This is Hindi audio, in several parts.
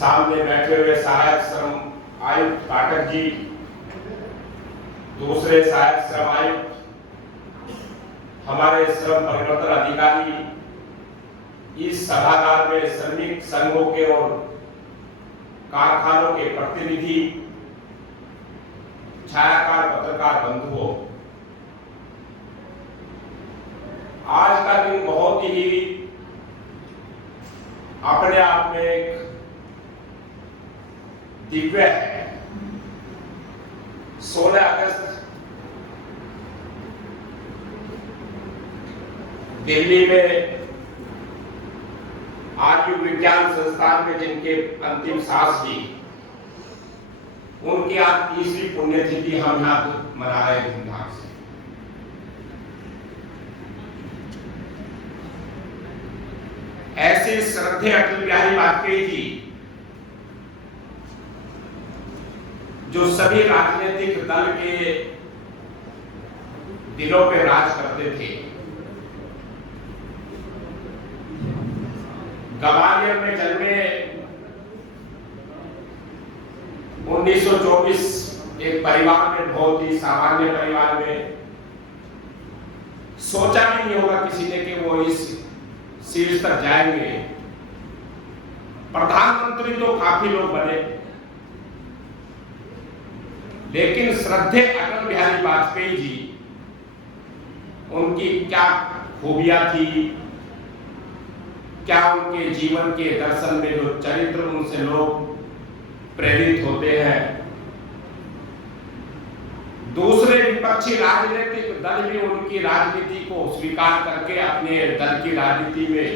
सामने बैठे हुए सहायक श्रम आयुक्त पाठक जी, दूसरे सहायक श्रम आयुक्त, हमारे श्रम परिवर्तन अधिकारी, इस सभागार में श्रमिक संघों के और कारखानों के प्रतिनिधि, छायाकार पत्रकार बंधुओं, आज का दिन बहुत ही अपने आप में एक दिव्य है। 16 अगस्त दिल्ली में आयुर्विज्ञान संस्थान में जिनके अंतिम सांस ली, उनकी आज तीसरी पुण्यतिथि हम यहाँ मना रहे हैं धूमधाम से। ऐसे श्रद्धेय अटल बिहारी वाजपेयी जी, जो सभी राजनीतिक दल के दिलों पे राज करते थे, ग्वालियर में जन्मे 1924 एक परिवार में, बहुत ही सामान्य परिवार में, सोचा भी नहीं होगा किसी ने कि वो इस शीर्ष तक जाएंगे। प्रधानमंत्री तो काफी लोग बने, लेकिन श्रद्धेय अटल बिहारी वाजपेयी जी, उनकी क्या खूबियां थी, क्या उनके जीवन के दर्शन में जो चरित्र, उनसे लोग प्रेरित होते हैं। दूसरे विपक्षी राजनीतिक दल भी उनकी राजनीति को स्वीकार करके अपने दल की राजनीति में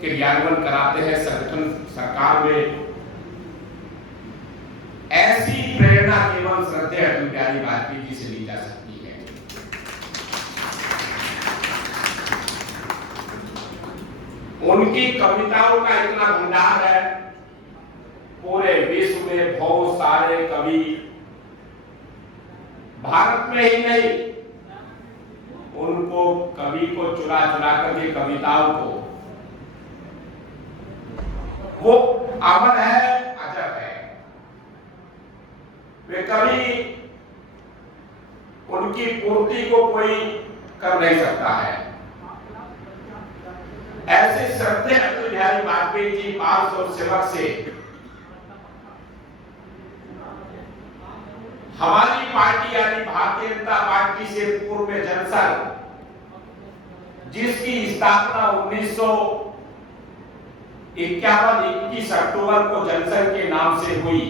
क्रियान्वयन कराते हैं, संगठन सरकार में। ऐसी प्रेरणा केवल श्रद्धेय अटल बिहारी वाजपेयी जी से ली जा सकती है। उनकी कविताओं का इतना भंडार है, पूरे विश्व में बहुत सारे कवि, भारत में ही नहीं, उनको कवि को चुरा चुरा करके कविताओं को, वो अमर है, अजब है। वे कवि, उनकी पूर्ति को कोई कर नहीं सकता है। ऐसे श्रद्धेय अटल बिहारी वाजपेयी जी 500 सेवक से हमारी पार्टी यानी भारतीय जनता पार्टी से पूर्व में जनसंघ, जिसकी स्थापना 1951-21 अक्टूबर को जनसंघ के नाम से हुई,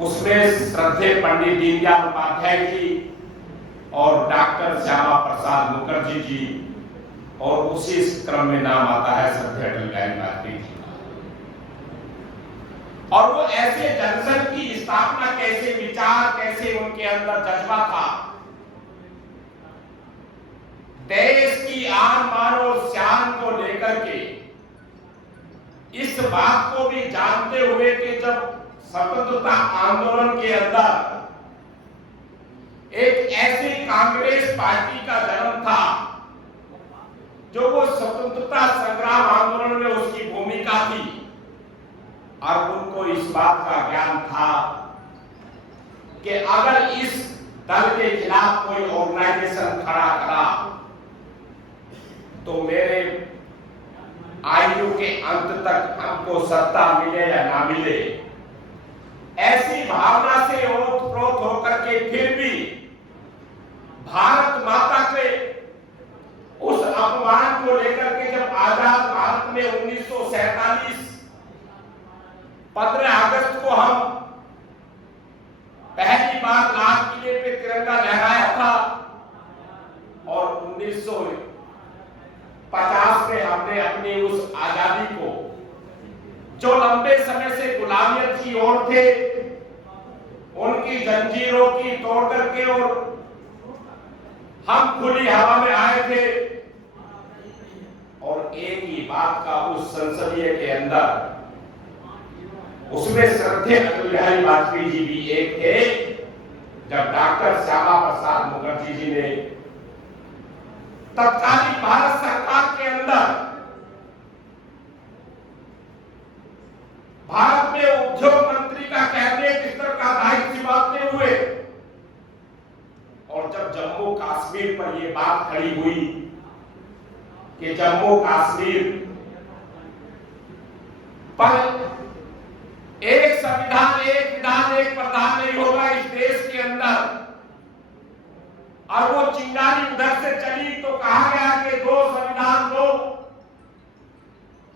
उसमें श्रद्धेय पंडित दीनदयाल उपाध्याय जी और डॉक्टर श्यामा प्रसाद मुखर्जी जी, और उसी क्रम में नाम आता है श्रद्धेय अटल बिहारी वाजपेयी जी। और वो ऐसे जनसंघ की स्थापना, कैसे विचार, कैसे उनके अंदर जज्बा था, देश की आन मान और शान को लेकर के, इस बात को भी जानते हुए कि जब स्वतंत्रता आंदोलन के अंदर एक ऐसी कांग्रेस पार्टी का जन्म था जो वो स्वतंत्रता संग्राम आंदोलन में उसकी भूमिका थी, और उनको इस बात का ज्ञान था कि अगर इस दल के खिलाफ कोई ऑर्गेनाइजेशन खड़ा करा तो मेरे आयु के अंत तक हमको सत्ता मिले या ना मिले, ऐसी भावना से ओतप्रोत होकर के फिर भी भारत माता के उस अपमान को लेकर के जब आजाद भारत में 1947 15 अगस्त को हम पहली बार लाल किले पे तिरंगा लहराया था, और 1950 में हमने अपनी उस आजादी को, जो लंबे समय से गुलामियत की ओर थे, उनकी जंजीरों की तोड़ करके और हम खुली हवा में आए थे, और एक ही बात का उस संसदीय के अंदर, उसमें श्रद्धेय अटल बिहारी वाजपेयी जी भी एक थे। जब डॉक्टर श्यामा प्रसाद मुखर्जी जी ने तत्कालीन भारत सरकार के अंदर भारत में उद्योग मंत्री का कैबिनेट स्तर का दायित्व निभाते हुए, और जब जम्मू कश्मीर पर यह बात खड़ी हुई कि जम्मू कश्मीर पर एक संविधान, एक विधान, एक प्रधान नहीं होगा इस देश के अंदर, और वो चिंगारी उधर से चली तो कहा गया कि 2 संविधान, 2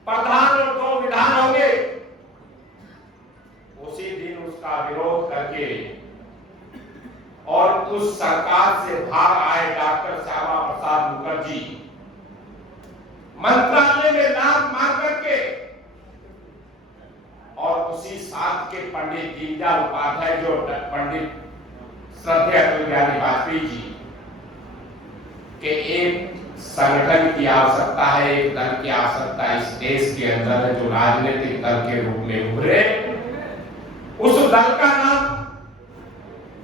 प्रधान और 2 विधान होंगे। उसी दिन उसका विरोध करके और उस सरकार से भाग आए डॉक्टर श्यामा प्रसाद मुखर्जी, मंत्रालय में नाम मांग करके, और उसी साथ के पंडित दीनदयाल उपाध्याय, जो पंडित श्रद्धेय अटल बिहारी वाजपेयी जी के एक संगठन की आवश्यकता है, एक दल की आवश्यकता है इस देश के अंदर जो राजनीतिक दल के रूप में उभरे। उस दल का नाम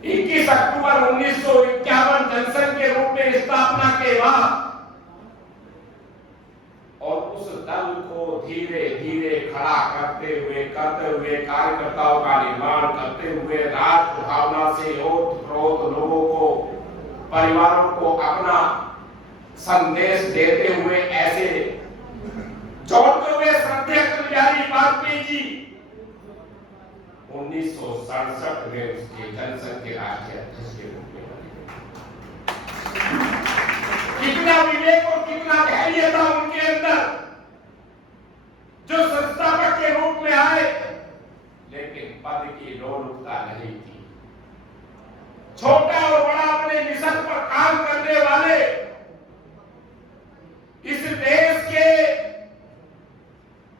21 अक्टूबर 1951 जनसंघ के रूप में स्थापना के बाद, और उस दल को धीरे धीरे खड़ा करते हुए कार्यकर्ताओं का निर्माण करते हुए राष्ट्र भावना से ओत-प्रोत लोगों को, परिवारों को अपना संदेश देते हुए, ऐसे जोड़ते हुए श्रद्धेय अटल बिहारी वाजपेयी जी 1967 में उसके जनसंघ के राष्ट्रीय अध्यक्ष के रूप में बने। कितना विवेक और कितना धैर्य था उनके अंदर, जो संस्थापक के रूप में आए, लेकिन पद की लोलुपता नहीं थी। छोटा और बड़ा अपने मिशन पर काम करने वाले इस देश के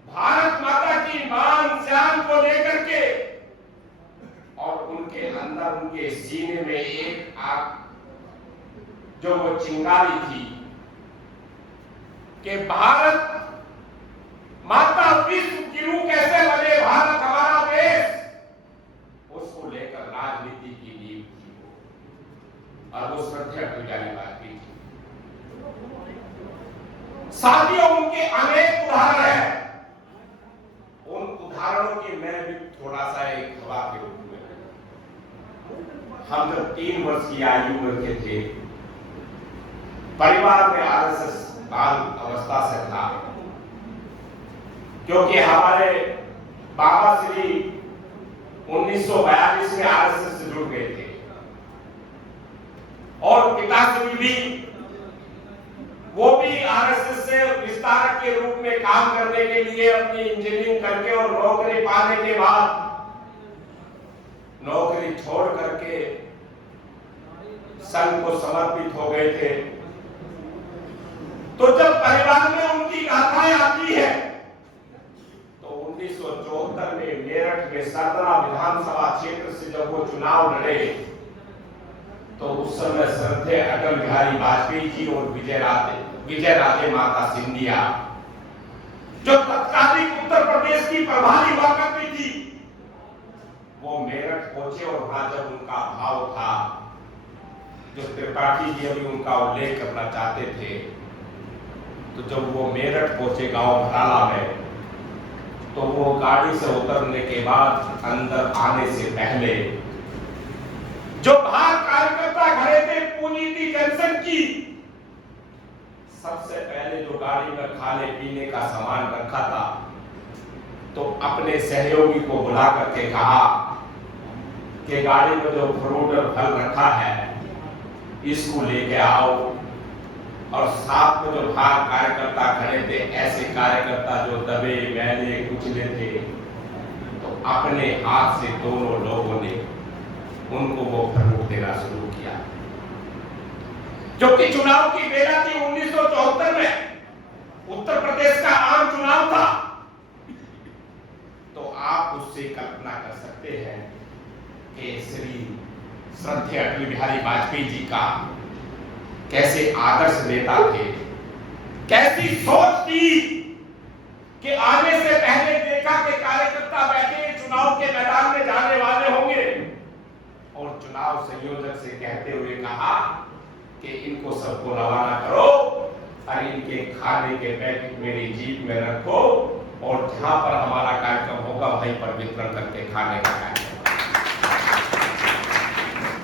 भारत माता की मान शान को लेकर के, और उनके अंदर, उनके सीने में एक आग, जो वो चिंगारी थी कि भारत माता विश्व गुरु कैसे बने, भारत हमारा देश, उसको लेकर राजनीति की नींव थी वो, और वो श्रद्धेय अटल बिहारी वाजपेयी थी। साथियों, उनके अनेक उदाहरण हैं। उन उदाहरणों की मैं भी थोड़ा सा एक हवा के रूप में, हम जब 3 वर्ष की आयु में थे, परिवार में आरएसएस बाल अवस्था से था, क्योंकि हमारे बाबा श्री 1942 में आरएसएस से जुड़ गए थे, और पिताश्री भी, वो भी आरएसएस से विस्तारक के रूप में काम करने के लिए अपनी इंजीनियरिंग करके और नौकरी पाने के बाद नौकरी छोड़ करके संघ को समर्पित हो गए थे। तो जब परिवार में उनकी गाथाएं आती है, तो 1974 में मेरठ में सरदरा विधानसभा क्षेत्र से जब वो चुनाव लड़े, तो उस समय श्रद्धेय अटल बिहारी वाजपेयी जी और विजय राजे माता सिंधिया, जो तत्कालीन उत्तर प्रदेश की प्रभारी हुआ करती थी, वो मेरठ पहुंचे, और वहां जब उनका भाव था, जो त्रिपाठी जी अभी उनका उल्लेख करना चाहते थे, तो जब वो मेरठ पहुंचे गांव भराला में, तो वो गाड़ी से उतरने के बाद अंदर आने से पहले जो बाहर कार्यकर्ता खड़े थे पूरी थी जनसंघ की, सबसे पहले जो गाड़ी में खाने पीने का सामान रखा था, तो अपने सहयोगी को बुला करके कहा कि गाड़ी में जो फ्रूट और फल रखा है इसको लेके आओ। और साथ में जो बाहर कार्यकर्ता खड़े थे, ऐसे कार्यकर्ता जो दबे मैले कुचले थे, तो अपने हाथ से दोनों लोगों ने उनको वो फ्रूट देना शुरू किया। जो कि चुनाव की बेला थी 1974 में, उत्तर प्रदेश का आम चुनाव था। तो आप उससे कल्पना कर सकते हैं कि श्री श्रद्धेय अटल बिहारी वाजपेयी जी का कैसे आदर्श नेता थे, कैसी सोच थी कि आने से पहले देखा कि कार्यकर्ता बैठे चुनाव के मैदान में जाने वाले होंगे, और चुनाव संयोजक से कहते हुए कहा कि इनको सबको रवाना करो और इनके खाने के पैकेट मेरी जीप में रखो, और जहां पर हमारा कार्यक्रम होगा वहीं पर वितरण करके खाने का कार्य।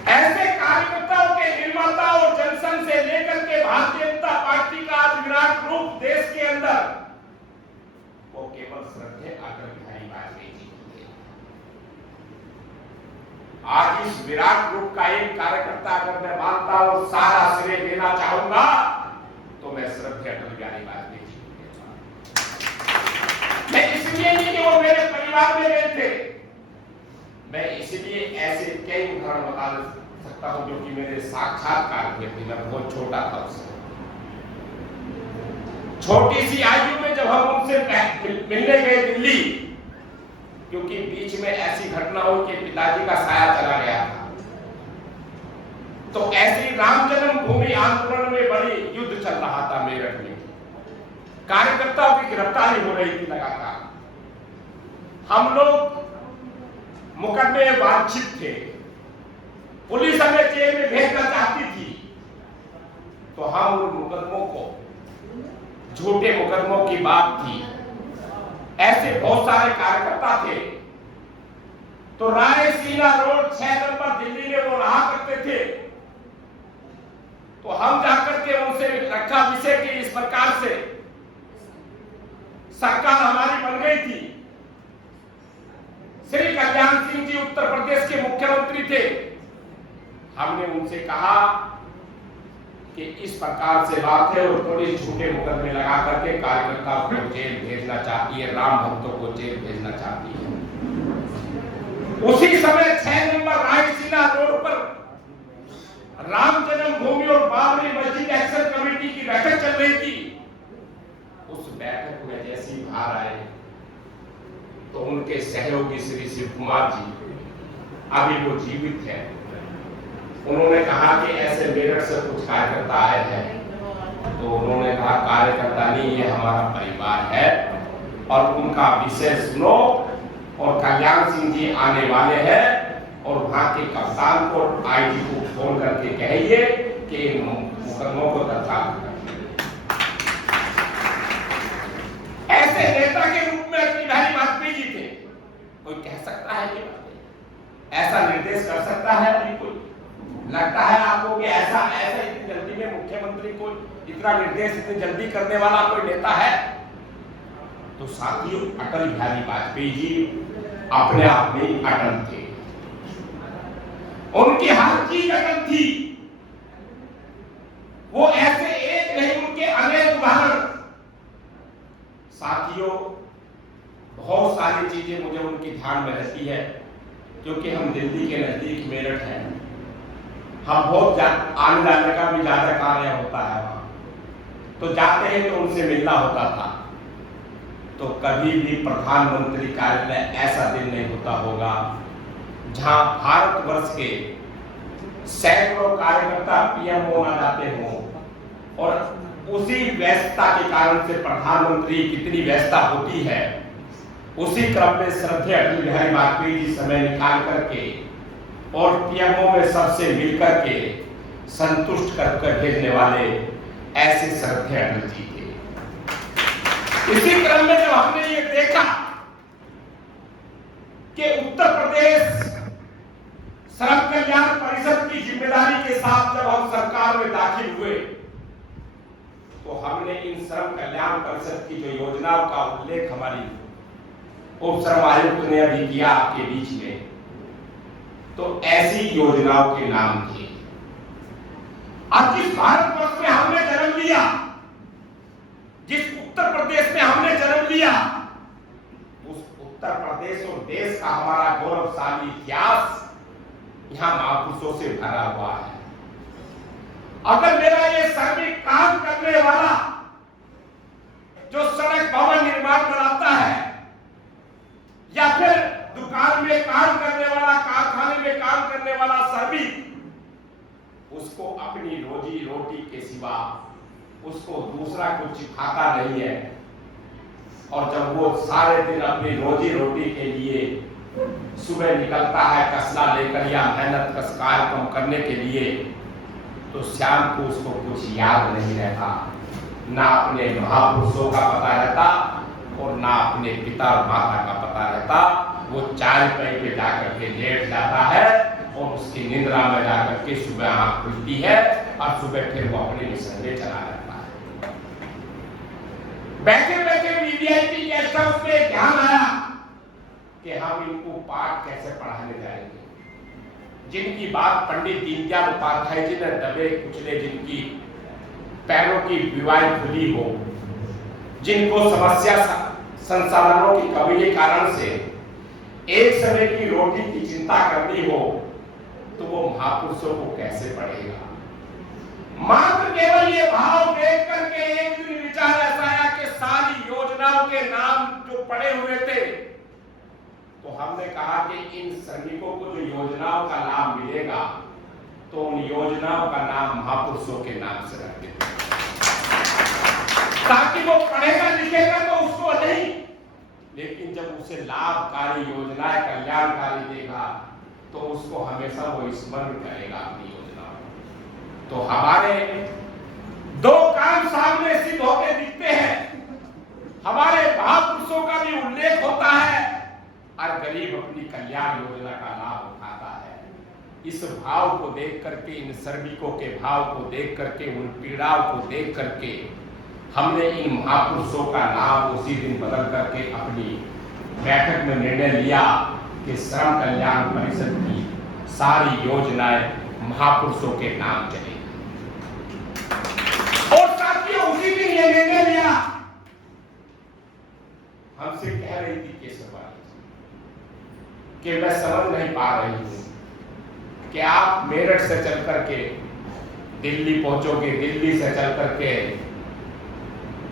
ऐसे कार्यकर्ताओं के निर्माता और जनसंघ से लेकर के भारतीय जनता पार्टी का आज विराट रूप देश के अंदर, वो केवल श्रद्धेय अटल बिहारी वाजपेयी जी थे। आज इस विराट रूप का एक कार्यकर्ता अगर मैं मानता और सारा श्रेय देना चाहूंगा तो मैं श्रद्धेय अटल बिहारी वाजपेयी जी को देता। मैं इसलिए नहीं कि वो मेरे परिवार में गए थे, मैं इसलिए ऐसे कई उदाहरण बता सकता हूं जो कि मेरे साक्षात्कार हुए थे। मैं बहुत छोटा था उससे, छोटी सी आयु में जब हम उनसे मिलने गए दिल्ली, क्योंकि बीच में ऐसी घटना हुई कि पिताजी का साया चला गया था, तो ऐसी राम जन्मभूमि आंदोलन में बड़ी युद्ध चल रहा था मेरठ में, कार्यकर्ताओं की गिरफ्तारी हो रही थी लगातार, हम लोग मुकदमे वांछित थे, पुलिस हमें जेल में भेजना चाहती थी, तो हम उन मुकदमों को, झूठे मुकदमों की बात थी, ऐसे बहुत सारे कार्यकर्ता थे, तो रायसीना रोड 6 नंबर दिल्ली में वो रहा करते थे, तो हम जाकर के उनसे रखा विषय कि इस प्रकार से सरकार हमारी बन गई थी। श्री कल्याण सिंह जी उत्तर प्रदेश के मुख्यमंत्री थे, हमने उनसे कहा कि इस प्रकार से बात है और थोड़े झूठे मुकदमे लगा करके कार्यकर्ताओं को जेल भेजना चाहती है, राम भक्तों को जेल भेजना चाहती है। उसी समय 6 नंबर रायसीना रोड पर राम जन्मभूमि और बाबरी मस्जिद एक्शन कमेटी की बैठक चल रही थी। उस बैठक में जैसे ही बाहर आए तो उनके सहयोगी श्री शिव कुमार जी, अभी वो जीवित है, उन्होंने कहा कि ऐसे मेरठ से कुछ कार्यकर्ता आए हैं, तो उन्होंने कहा कार्यकर्ता नहीं, ये हमारा परिवार है और उनका विषय सुनो, और कल्याण सिंह जी आने वाले हैं और वहां के कप्तान को, आईजी को फोन करके कहिए कि इन मुकदमों को तत्काल कर। ऐसे नेता के रूप में अटल बिहारी वाजपेयी जी थे। कोई कह सकता है कि ऐसा निर्देश कर सकता है? अभी कोई लगता है आपको कि ऐसा इतनी जल्दी में मुख्यमंत्री को इतना निर्देश इतनी जल्दी करने वाला कोई नेता है? तो साथियों, अटल बिहारी वाजपेयी जी अपने आप में अटल थे, उनकी हर चीज अटल थी। वो ऐसे एक नहीं, उनके अनेक उदाहरण। साथियों, बहुत सारी चीजें मुझे उनकी ध्यान में रहती है, क्योंकि हम दिल्ली के नजदीक मेरठ हैं, हम बहुत आने जाने का भी ज्यादा कार्य होता है वहां, तो जाते हैं तो उनसे मिलना होता था। तो कभी भी प्रधानमंत्री कार्यालय ऐसा दिन नहीं होता होगा जहां भारतवर्ष के सैकड़ों कार्यकर्ता पीएमओ आ जाते हों, और उसी व्यस्तता के कारण से प्रधानमंत्री कितनी व्यस्तता होती है, उसी क्रम में श्रद्धेय अटल बिहारी वाजपेयी जी समय निकाल करके और पीएमओ में सबसे मिलकर के संतुष्ट कर भेजने वाले ऐसे श्रद्धेय अटल जी थे। इसी क्रम में जब हमने ये देखा कि उत्तर प्रदेश श्रम कल्याण परिषद की जिम्मेदारी के साथ जब हम सरकार में दाखिल हुए, तो हमने इन श्रम कल्याण परिषद की जो योजनाओं का उल्लेख हमारी उप श्रम आयुक्त ने अभी किया आपके बीच में, तो ऐसी योजनाओं के नाम थे। आज जिस भारतवर्ष में हमने जन्म लिया, जिस उत्तर प्रदेश में हमने जन्म लिया, उस उत्तर प्रदेश और देश का हमारा गौरवशाली इतिहास यहां महापुरुषों से भरा हुआ है। अगर मेरा ये श्रमिक काम करने वाला जो सड़क भवन निर्माण बनाता है, या फिर दुकान में काम करने वाला, कारखाने में काम करने वाला श्रमिक, उसको अपनी रोजी रोटी के सिवा उसको दूसरा कुछ खाता नहीं है, और जब वो सारे दिन अपनी रोजी रोटी के लिए सुबह निकलता है कसला लेकर या मेहनत का कार्यक्रम करने के लिए, तो शाम को उसको कुछ याद नहीं रहता, ना अपने महापुरुषों का पता रहता, और ना अपने पिता और माता का पता रहता। वो चारपाई पे जाकर के लेट जाता है और उसकी निद्रा में जाकर के सुबह आंख खुलती है और सुबह फिर वो अपने मिशन में चला जाता है। बैठे बैठे वीवीआईपी गेस्ट हाउस में ध्यान आया कि हम इनको पाठ कैसे पढ़ाने जाएंगे, जिनकी बात पंडित दीनदयाल उपाध्याय जी ने दबे कुचले, जिनकी पैरों की दीवार खुली हो, जिनको समस्या संसाधनों की कमी के कारण से एक समय की रोटी की चिंता करनी हो, तो वो महापुरुषों को कैसे पढ़ेगा। मात्र केवल ये भाव देख करके एक दिन विचार ऐसा आया कि सारी योजनाओं के नाम जो पड़े हुए थे, तो हमने कहा कि इन श्रमिकों को जो योजनाओं का लाभ मिलेगा, तो उन योजनाओं का नाम महापुरुषों के नाम से रख देते, ताकि वो पढ़ेगा लिखेगा तो उसको नहीं, लेकिन जब उसे लाभकारी योजनाएं कल्याणकारी देगा तो उसको हमेशा वो स्मरण करेगा अपनी योजनाओं। तो हमारे दो काम सामने सिद्ध होते दिखते हैं, हमारे महापुरुषों का भी उल्लेख होता है और गरीब अपनी कल्याण योजना का लाभ उठाता है। इस भाव को देख करके, इन श्रमिकों के भाव को देख करके, उन पीड़ाओं को देख करके हमने इन महापुरुषों का नाम उसी दिन बदल करके अपनी बैठक में निर्णय लिया कि श्रम कल्याण परिषद की सारी योजनाएं महापुरुषों के नाम चलेगी। और साथियों, उसी दिन ये निर्णय लिया। हमसे कह रही थी केशवबाई कि मैं समझ नहीं पा रही हूं कि आप मेरठ से चल करके दिल्ली पहुंचोगे, दिल्ली से चल करके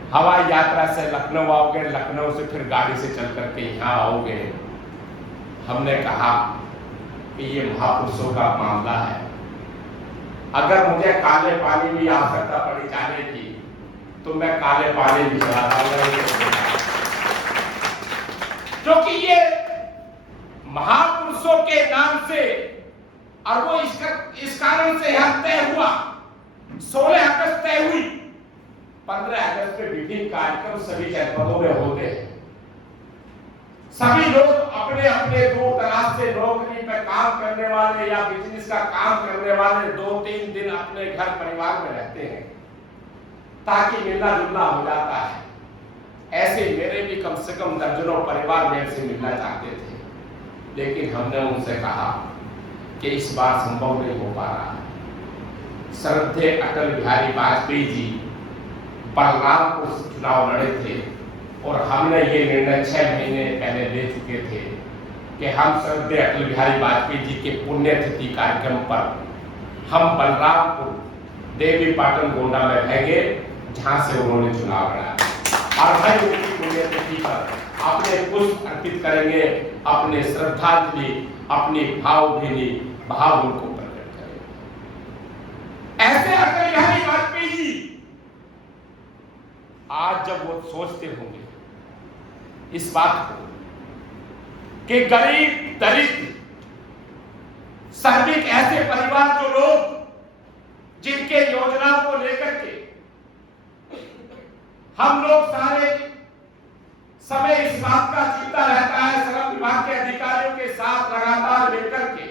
हवाई यात्रा से लखनऊ आओगे, लखनऊ से फिर गाड़ी से चल करके यहाँ आओगे। हमने कहा कि ये महापुरुषों का मामला है, अगर मुझे काले पानी की आवश्यकता पड़ी जाने की तो मैं काले पानी भी चला दूंगा, क्योंकि ये महापुरुषों के नाम से, और वो इस कारण से यहां तय हुआ। 16 अगस्त तय हुई, 15 अगस्त में विभिन्न कार्यक्रम सभी जनपदों में होते हैं। सभी लोग अपने अपने दूर दराज से नौकरी पे काम करने वाले या बिजनेस का काम करने वाले 2-3 दिन अपने घर परिवार में रहते हैं, ताकि मिलना जुलना हो जाता है। ऐसे मेरे भी कम से कम दर्जनों परिवार मेरे से मिलना चाहते थे, लेकिन हमने उनसे कहा कि इस बार संभव नहीं हो पा रहा है। श्रद्धेय अटल बिहारी वाजपेयी जी बलरामपुर चुनाव लड़े थे और हमने ये निर्णय 6 महीने पहले ले चुके थे कि हम श्रद्धेय अटल बिहारी वाजपेयी जी के पुण्यतिथि कार्यक्रम पर हम बलरामपुर देवी पाटन गोंडा में रहेंगे, जहां से उन्होंने चुनाव लड़ा, और भाई उनकी पुण्यतिथि पर अपने पुष्प अर्पित करेंगे, अपने श्रद्धांजलि, अपनी भावभीनी भाव उनको प्रकट करेंगे। ऐसे अटल बिहारी वाजपेयी जी आज जब वो सोचते होंगे इस बात को कि गरीब दलित श्रमिक ऐसे परिवार, जो लोग जिनके योजनाओं को लेकर के हम लोग सारे समय इस बात का चिंता रहता है श्रम विभाग के अधिकारियों के साथ लगातार मिलकर के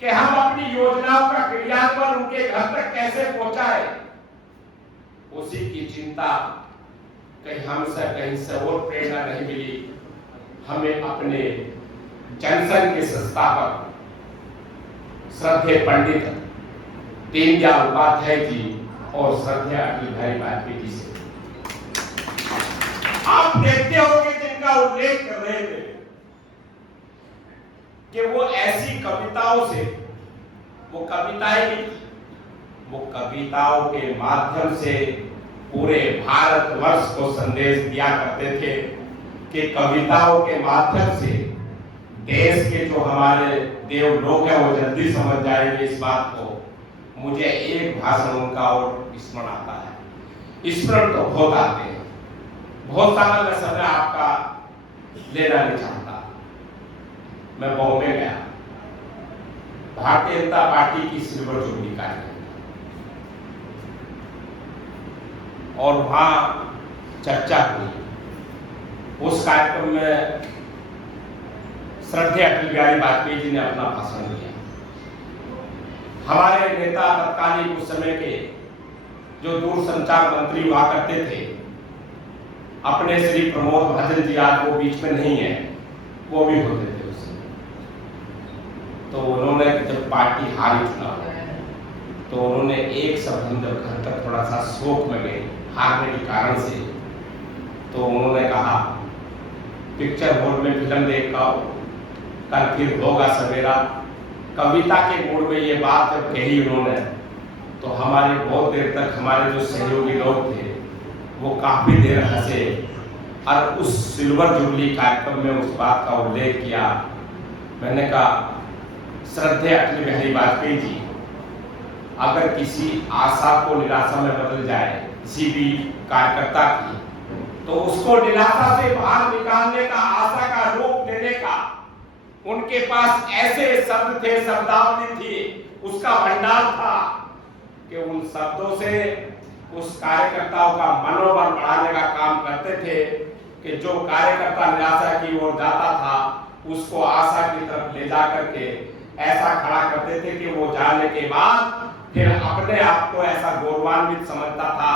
कि हम अपनी योजनाओं का क्रियान्वयन उनके घर तक कैसे पहुंचाए, उसी की चिंता कहीं से और प्रेरणा नहीं मिली। हमें अपने जनसंघ के संस्थापक श्रद्धेय पंडित दीनदयाल उपाध्याय जी और श्रद्धेय अटल बिहारी वाजपेयी जी से आप देखते होंगे जिनका उल्लेख कर रहे थे कि वो ऐसी कविताओं से, वो कविताएं लिखी, वो कविताओं के माध्यम से पूरे भारतवर्ष को संदेश दिया करते थे कि कविताओं के माध्यम से देश के जो हमारे देव लोग हैं वो जल्दी समझ जाएंगे इस बात को। मुझे एक भाषण उनका और स्मरण आता है, स्मरण तो बहुत आते हैं, बहुत सारा मैं समय आपका लेना नहीं चाहता। मैं बॉम्बे गया, भारतीय जनता पार्टी की सिल्वर जुबली कार्यक्रम, और वहां चर्चा हुई उस कार्यक्रम में श्रद्धेय अटल बिहारी वाजपेयी जी ने अपना भाषण दिया। हमारे नेता तत्कालीन उस समय के जो दूरसंचार मंत्री हुआ करते थे, अपने श्री प्रमोद महाजन जी, आज वो बीच में नहीं है, वो भी होते थे उस समय। तो उन्होंने जब पार्टी हारी चुनाव, तो उन्होंने एक शब्द, हम जब घर तक थोड़ा सा शोक में गए हारने के कारण से, तो उन्होंने कहा पिक्चर हॉल में फिल्म देख का कल फिर होगा सवेरा। कविता के मूड में ये बात जब कही उन्होंने, तो हमारे बहुत देर तक हमारे जो सहयोगी लोग थे वो काफी देर हंसे और उस सिल्वर जुबली कार्यक्रम में उस बात का उल्लेख किया। मैंने कहा श्रद्धेय अटल बिहारी वाजपेयी जी, अगर किसी आशा को निराशा में बदल जाए किसी भी कार्यकर्ता की, तो उसको निराशा से बाहर निकालने का, आशा का रूप देने का उनके पास ऐसे शब्द थे, शब्दावली थी, उसका भंडार था कि उन शब्दों से उस कार्यकर्ताओं का मनोबल बढ़ाने का काम करते थे कि जो कार्यकर्ता निराशा की ओर जाता था उसको आशा की तरफ ले जा करके ऐसा खड़ा करते थे कि वो जाने के बाद फिर अपने आप को ऐसा गौरवान्वित समझता था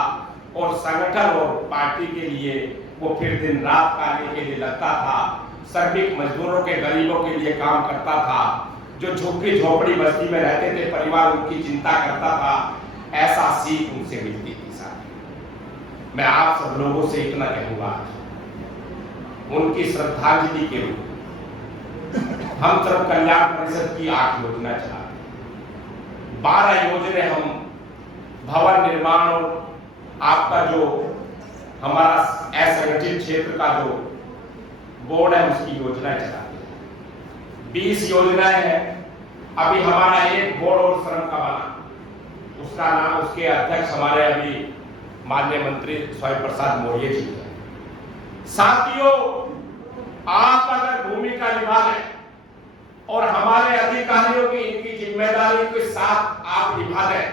और संगठन और पार्टी के लिए वो फिर दिन रात कार्य के लिए लगता था, श्रमिक मजदूरों के, गरीबों के लिए काम करता था, जो झुग्गी झोपड़ी बस्ती में रहते थे परिवार उनकी चिंता करता था। ऐसा सीख उनसे मिलती थी। साथ मैं आप सब लोगों से इतना कहूंगा, उनकी श्रद्धांजलि के रूप हम श्रम कल्याण परिषद की 8 योजना चलाते, 12 योजनाएं हम भवन निर्माण और आपका जो हमारा असंगठित क्षेत्र का जो बोर्ड है उसकी योजनाएं चलाते हैं। 20 योजनाएं हैं। अभी हमारा एक बोर्ड और श्रम का बना, उसका नाम, उसके अध्यक्ष हमारे अभी माननीय मंत्री स्वामी प्रसाद मौर्य जी हैं। साथियों, आप अगर भूमिका निभा लें और हमारे अधिकारियों की इनकी जिम्मेदारी के साथ आप निभा लें,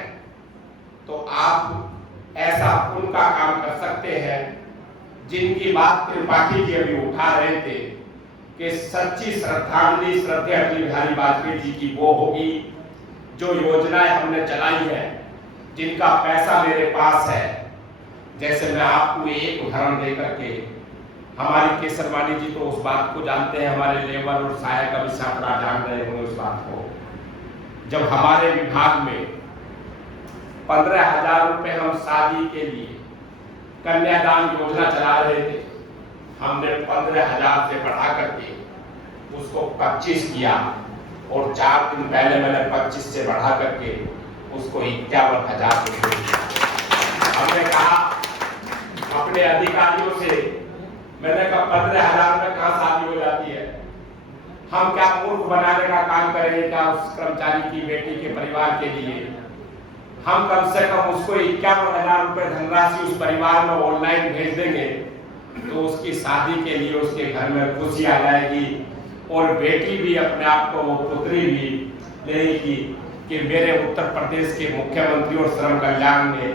तो आप ऐसा उनका काम कर सकते हैं जिनकी बात त्रिपाठी जी अभी उठा रहे थे कि सच्ची श्रद्धांजलि श्रद्धेय अटल बिहारी वाजपेयी जी की वो होगी जो योजनाएं हमने चलाई है, जिनका पैसा मेरे पास है। जैसे मैं आपको एक उदाहरण देकर के, हमारी केसरवानी जी तो उस बात को जानते हैं, हमारे लेबर और सहायक अभी छात्रा जान रहे होंगे उस बात को। जब हमारे विभाग में 15,000 रुपए हम शादी के लिए कन्यादान योजना चला रहे थे, हमने 15,000 से बढ़ा करके उसको 25 किया और 4 दिन पहले मैंने 25 से बढ़ा करके उसको 51,000 रुपए दिया। हमने कहा अपने अधिकारियों से, मैंने कहा 15,000 में कहाँ शादी हो जाती है, हम क्या मूर्ख बनाने का काम करेंगे क्या उस कर्मचारी की बेटी के परिवार के लिए? हम कम से कम उसको 51,000 रुपए धनराशि उस परिवार में ऑनलाइन भेज देंगे तो उसकी शादी के लिए उसके घर में खुशी आ जाएगी और बेटी भी अपने आप को, वो पुत्री भी लेगी कि मेरे उत्तर प्रदेश के मुख्यमंत्री और श्रम कल्याण ने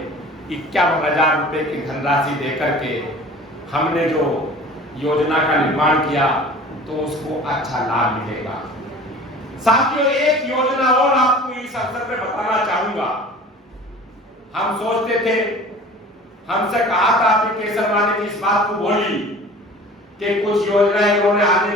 51,000 रुपए की धनराशि देकर के हमने जो योजना का निर्माण किया तो उसको अच्छा लाभ मिलेगा। साथियों, एक योजना और आपको इस अवसर पे बताना चाहूंगा। हम सोचते थे, हमसे कहा था कि केसरवानी जी इस बात को बोली कि कुछ योजनाएं इन्होंने आने